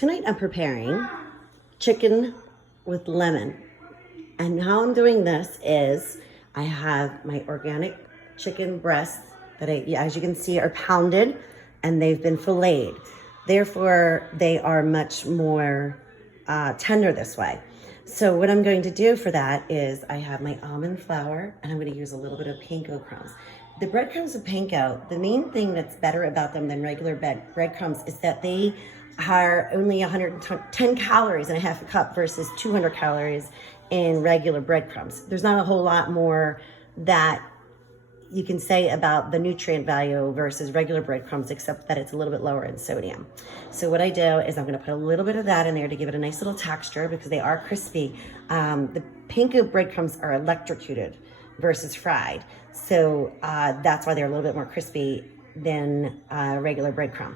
Tonight I'm preparing chicken with lemon. And how I'm doing this is I have my organic chicken breasts that as you can see, are pounded and they've been filleted. Therefore, they are much more tender this way. So what I'm going to do for that is I have my almond flour and I'm going to use a little bit of panko crumbs. The breadcrumbs of panko, the main thing that's better about them than regular breadcrumbs is that they are only 110 calories in a half a cup versus 200 calories in regular breadcrumbs. There's not a whole lot more that you can say about the nutrient value versus regular breadcrumbs, except that it's a little bit lower in sodium. So what I do is I'm gonna put a little bit of that in there to give it a nice little texture because they are crispy. The panko breadcrumbs are electrocuted versus fried. So that's why they're a little bit more crispy than regular breadcrumb.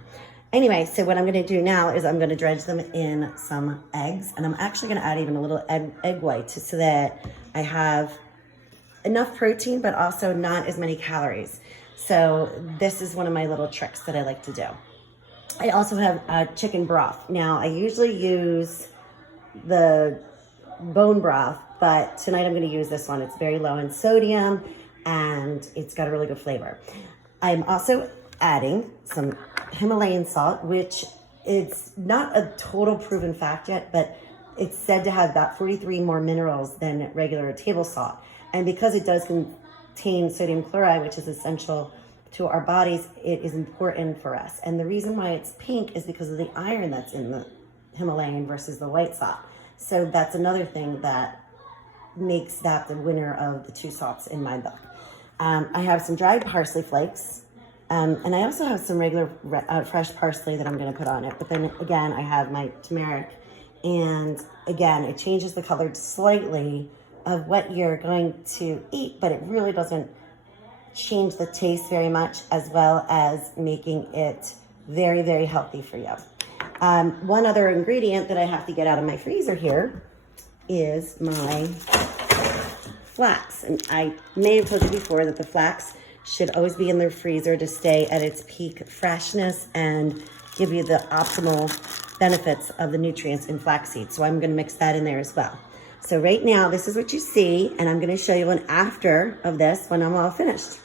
Anyway, so what I'm gonna do now is I'm gonna dredge them in some eggs, and I'm actually gonna add even a little egg white so that I have enough protein, but also not as many calories. So this is one of my little tricks that I like to do. I also have chicken broth. Now, I usually use the bone broth, but tonight I'm gonna use this one. It's very low in sodium, and it's got a really good flavor. I'm also adding some Himalayan salt, which it's not a total proven fact yet, but it's said to have about 43 more minerals than regular table salt. And because it does contain sodium chloride, which is essential to our bodies, it is important for us. And the reason why it's pink is because of the iron that's in the Himalayan versus the white salt. So that's another thing that makes that the winner of the two salts in my book. I have some dried parsley flakes. And I also have some regular fresh parsley that I'm gonna put on it. But then again, I have my turmeric. And again, it changes the color slightly of what you're going to eat, but it really doesn't change the taste very much, as well as making it very, very healthy for you. One other ingredient that I have to get out of my freezer here is my flax. And I may have told you before that the flax should always be in the freezer to stay at its peak freshness and give you the optimal benefits of the nutrients in flaxseed. So I'm gonna mix that in there as well. So right now, this is what you see, and I'm gonna show you an after of this when I'm all finished.